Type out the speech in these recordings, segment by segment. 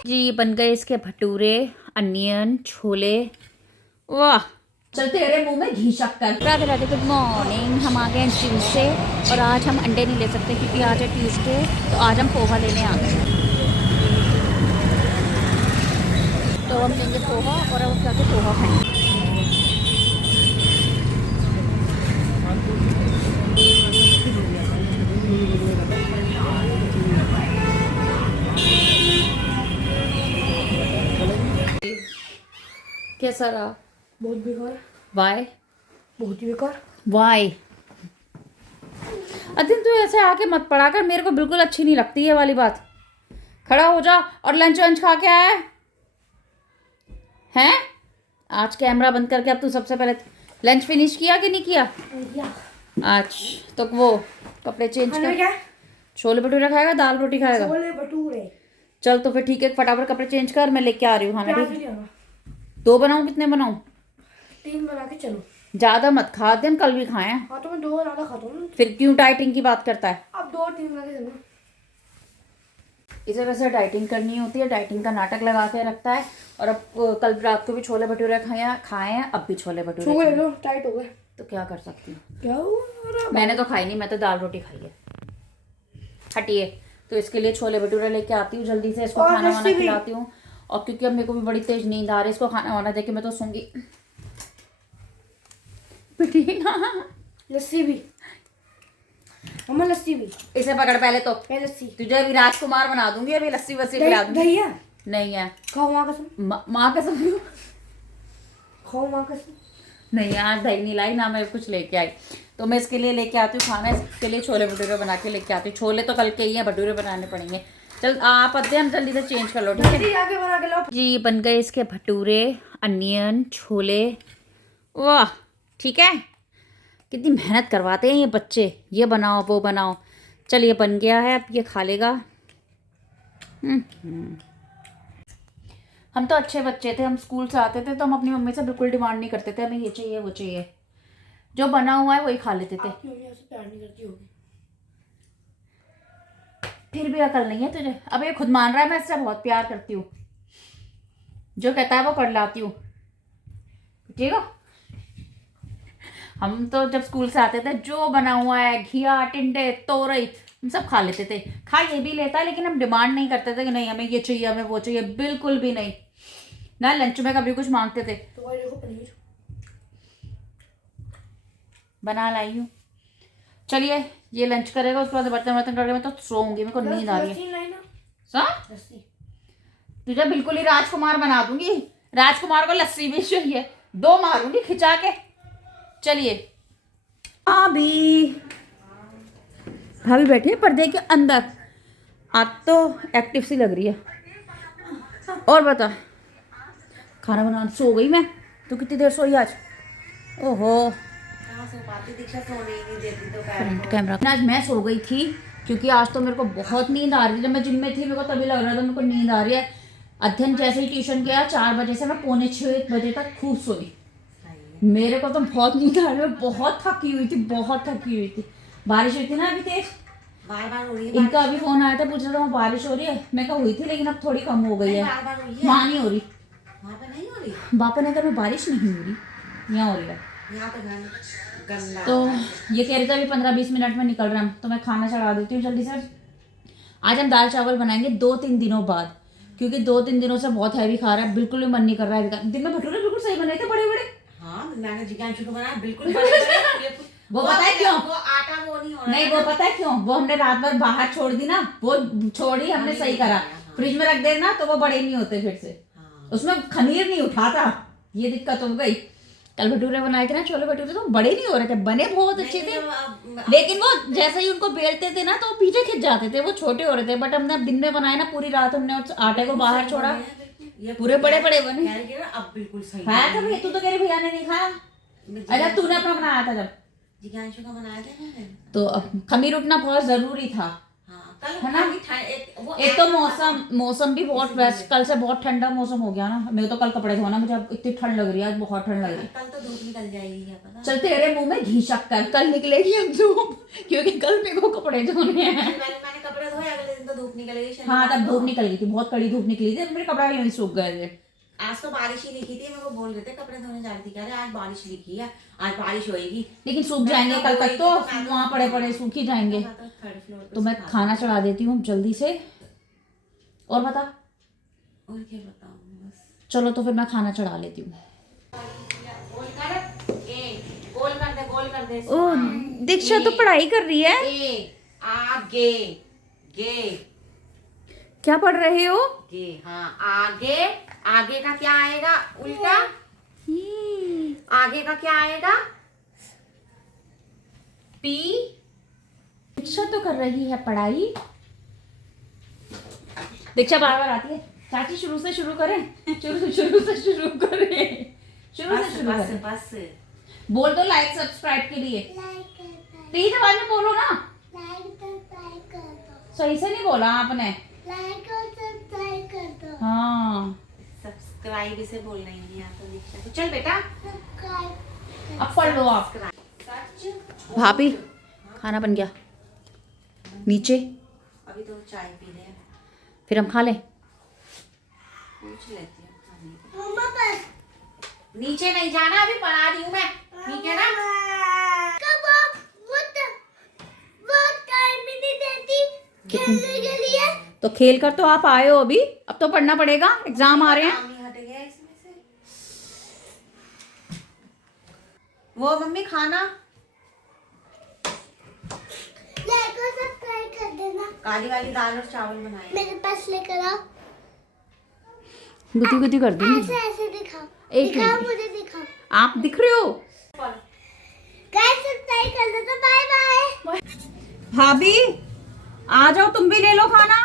जी बन गए इसके भटूरे, अनियन, छोले। वाह, चल तेरे मुंह में घी शक्कर। Radhe Radhe, good morning. हम आ गए हैं जिम से और आज हम अंडे नहीं ले सकते क्योंकि आज है ट्यूसडे, तो आज हम पोहा लेने आ गए हैं। तो हम लेंगे पोहा और अब जाके पोहा खाएंगे। कैसा रहा? बहुत बेकार। वाई? बहुत ही बेकार। वाई? अदिन तू ऐसे आके मत पड़ा कर, मेरे को बिल्कुल अच्छी नहीं लगती है वाली बात। खड़ा हो जा और लंच वंच खा के आया हैं? आज कैमरा बंद करके अब तू सबसे पहले लंच फिनिश किया कि नहीं किया? आज तो वो कपड़े चेंज कर। क्या? छोले भटूरे खाएगा, दाल रोटी खाएगा? छोले भटूरे। चल तो फिर ठीक है, फटाफट कपड़े चेंज कर, मैं लेके आ रही हूँ खाना। प्याज ठीक, नहीं होगा। 2 बनाऊँ? कितने बनाऊँ? 3 बना के चलो। ज्यादा मत खा, दिन कल भी खाए हैं। हाँ तो मैं 2 ज्यादा खाता हूँ। फिर क्यों डाइटिंग की बात करता है? अब 2-3 बना के चलो। इसे वैसे डाइटिंग करनी होती है, डाइटिंग का नाटक लगा के रखता है। और अब कल रात को भी छोले भटूरे खाए हैं, अब भी छोले भटूरे। छोले लो, टाइट हो गए। तो क्या कर सकती हूँ? क्या हुआ? मैंने तो खाई नहीं, मैं तो दाल रोटी खाई है। हटिए। तो इसके लिए छोले भटूरे लेके आती हूँ जल्दी से, इसको खाना वाना खिलाती हूँ। और क्योंकि अब मेरे को भी बड़ी तेज नींद आ रही है, इसको खाना वाना देके मैं तो सूंगी। लस्सी भी मम्मा, लस्सी भी। इसे पकड़ पहले तो। लस्सी तुझे अभी राजकुमार बना दूंगी, अभी लस्सी वस्सी पिला दूंगी। दही है? नहीं है। खाओ माँ कसम। माँ कसम। खाओ माँ कसम। नहीं, आज दही नहीं लाई ना, मैं कुछ लेके आई। तो मैं इसके लिए लेके आती हूँ खाना, इसके लिए छोले भटूरे बना के लेके आती हूँ। छोले तो कल के ही हैं, भटूरे बनाने पड़ेंगे। चल आप अध्ययन जल्दी से चेंज कर लो, ठीक है? जाके बना के लो। जी बन गए इसके भटूरे, अनियन, छोले। वाह, ठीक है। कितनी मेहनत करवाते हैं ये बच्चे, ये बनाओ वो बनाओ। चल ये बन गया है, अब ये खा लेगा। हम तो अच्छे बच्चे थे, हम स्कूल से आते थे तो हम अपनी मम्मी से बिल्कुल डिमांड नहीं करते थे हमें ये चाहिए वो चाहिए। जो बना हुआ है वही खा लेते थे। आपकी मम्मी आपसे प्यार नहीं करती होगी। फिर भी अकल नहीं है तुझे? अब ये खुद मान रहा है मैं इससे बहुत प्यार करती हूँ, जो कहता है वो कर लाती हूँ। ठीक है? हम तो जब स्कूल से आते थे जो बना हुआ है, घिया, टिंडे, तोरई, हम सब खा लेते थे। खा ये भी लेता है, लेकिन हम डिमांड नहीं करते थे कि नहीं हमें ये चाहिए हमें वो चाहिए, बिल्कुल भी नहीं। ना लंच में कभी कुछ मांगते थे। तो भाई देखो पनीर बना लाई हूँ। चलिए ये लंच करेगा, उसके बाद बर्तन वर्तन करके मैं तो सोऊंगी, मेरे को नींद आ रही है। तुझे बिल्कुल ही राजकुमार बना दूंगी, राजकुमार को लस्सी भी चाहिए, 2 मारूंगी खिंचा के। चलिए भाभी बैठी है पर्दे के अंदर, आज तो एक्टिव सी लग रही है। और बता, खाना बनाना सो गई मैं? तू कितनी देर सोई आज? ओहो, कैमरा। आज मैं सो गई थी क्योंकि आज तो मेरे को बहुत नींद आ रही थी। जब मैं जिम में थी मेरे को तभी लग रहा था मेरे को नींद आ रही है। अध्ययन जैसे ही ट्यूशन गया 4 बजे से मैं 5:45 बजे तक खूब सोई। मेरे को तो बहुत नींद आ रही है, बहुत थकी हुई थी, बहुत थकी हुई थी। बारिश हुई थी ना अभी तेज, बार हो रही है। इनका अभी फोन आया था, पूछ रहा था वहाँ बारिश हो रही है? मैं कहा हुई थी लेकिन अब थोड़ी कम हो गई है। वहाँ नहीं हो रही, वहाँ पे नहीं हो रही। बापा नगर में बारिश नहीं हो रही, यहाँ हो रही है। यहाँ पे गंदा। तो ये कह रहे थे अभी 15-20 मिनट में निकल रहे हैं, तो मैं खाना चढ़ा देती हूँ जल्दी से। आज हम दाल चावल बनाएंगे 2-3 दिनों बाद, क्योंकि 2-3 दिनों से बहुत हैवी खा रहा है, बिल्कुल भी मन नहीं कर रहा है। दिन में भटूरे बिल्कुल सही बने थे, बड़े बड़े। हाँ मैंने जिज्ञासु को बनाया बिल्कुल। वो पता है क्यों? वो आटा वो नहीं हो रहा। नहीं, वो पता है क्यों? वो हमने रात भर बाहर छोड़ दी ना, वो छोड़ी हमने, सही करा। फ्रिज में रख देना तो वो बड़े नहीं होते फिर से, उसमें खमीर नहीं उठाता, ये दिक्कत हो गई। कल भटूरे बनाए थे ना, छोले भटूरे, तो बड़े नहीं हो रहे थे, बने बहुत अच्छे थे, लेकिन वो जैसे ही उनको बेलते थे ना तो पीछे खिंच जाते थे, वो छोटे हो रहे थे। बट हमने दिन में बनाए ना, पूरी रात हमने आटे को बाहर छोड़ा, पूरे बड़े बड़े बने। अब बिल्कुल सही खाया था भैया? तू तो कह रही भैया ने नहीं खाया। अच्छा तूने अपना बनाया था जब? जिज्ञासु का बनाया था मैंने। तो अब खमीर उठना बहुत जरूरी था, हाँ, है ना? एक तो मौसम भी बहुत वैसे कल से बहुत ठंडा मौसम हो गया ना। मेरे तो कल कपड़े धोना, मुझे अब इतनी ठंड लग रही है, आज बहुत ठंड लग रही है। कल तो धूप निकल जाएगी, क्या पता। चल तेरे मुंह में घी शक्कर, कल निकलेगी अब धूप, क्योंकि कल मेरे को कपड़े धोने हैं। मैंने कपड़े धोए, अगले दिन तो धूप निकलेगी। हाँ तब धूप निकल गई थी, बहुत कड़ी धूप निकली थी, मेरे कपड़े नहीं सूख गए थे। आज तो बारिश ही लिखी थी, मेरे को बोल रहे थे कपड़े धोने जा रही थी, कह रहे आज बारिश लिखी है, आज बारिश होएगी। लेकिन सूख जाएंगे कल तक, तो वहाँ पड़े पड़े सूख ही जाएंगे। थर्ड फ्लोर पे तो मैं खाना चढ़ा देती हूँ जल्दी से। और बता, और क्या बताऊँ बस। चलो तो फिर मैं खाना चढ़ा लेती हूँ। गोल कर दे। ओ दीक्षा तो पढ़ाई कर रही है। आगे गे क्या पढ़ रहे हो? गे, हाँ आगे। आगे का क्या आएगा उल्टा? आगे का क्या आएगा? पी। दीक्षा तो कर रही है पढ़ाई। दीक्षा बार बार आती है, चाची शुरू से शुरू करें, शुरू से शुरू करें। बस बोल दो लाइक सब्सक्राइब के लिए। तेज आवाज में बोलो ना, सही से नहीं बोला आपने। हाँ सब्सक्राइब इसे बोलना ही नहीं आता दीक्षा। तो चल बेटा अब पढ़ लो आप। भाभी खाना बन गया नीचे, अभी तो चाय पी रहे हैं, फिर हम खा लें। पूछ लेती हूँ खाने को। नीचे नहीं जाना, अभी पढ़ा रही हूँ मैं, ठीक है ना? तो खेल कर तो आप आए हो अभी, अब तो पढ़ना पड़ेगा, एग्जाम आ रहे हैं। हट गया इसमें से। वो मम्मी खाना कर देना। काली वाली दाल और चावल बनाए। मेरे पास लेकर आओ। गुदी गुदी कर दूंगी। ऐसे ऐसे दिखाओ, एक दिखाओ मिनट। मुझे दिखाओ। आप दिख रहे हो? गाइस सब्सक्राइब कर दो, तो बाय बाय। भाभी आ जाओ, तुम भी ले लो खाना।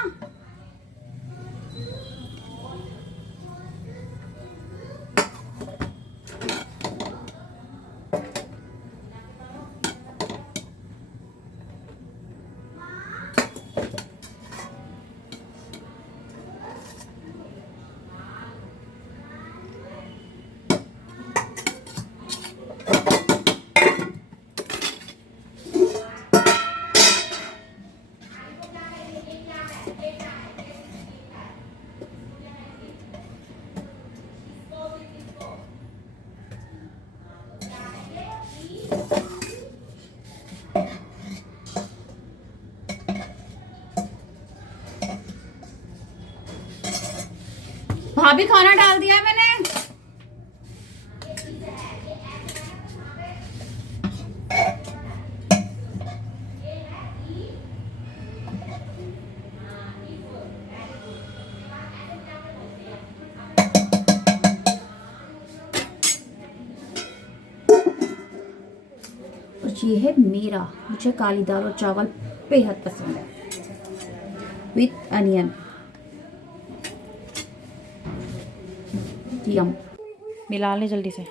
भाभी खाना डाल दिया है मैंने। और ये है मेरा, मुझे काली दाल और चावल बेहद पसंद है विथ अनियन। यम मिला ले जल्दी से।